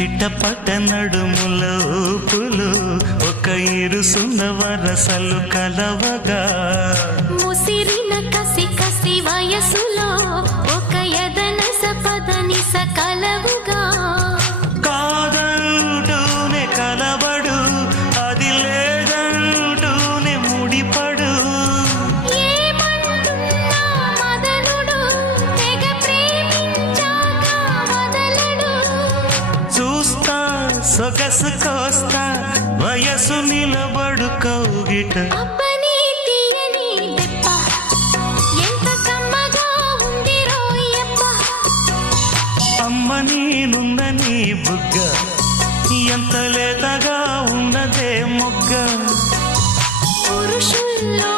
చిట్టపట్ట నడుముల ఊపులు ఒక ఇరుసున్న వరసలు కలవగా ముసిరిన కసి కసి వయసులో ఒక యదన సపదని సకలవుగా కాదంటూనే కలబడు అది లేదంటూనే ముడిపడు ఏమంటున్నా మదనుడు తెగ ప్రేమించాక వదలడు చూస్తా సొగసు కోస్తా వయసు నిలబడు కౌగిట అబ్బని తీయని దెబ్బ ఎంత కమ్మగా ఉంది రోయప్ప అమ్మ నేనున్న నీ బుగ్గ ఎంత లేతగా ఉన్నదే మొగ్గ పురుషుల్లో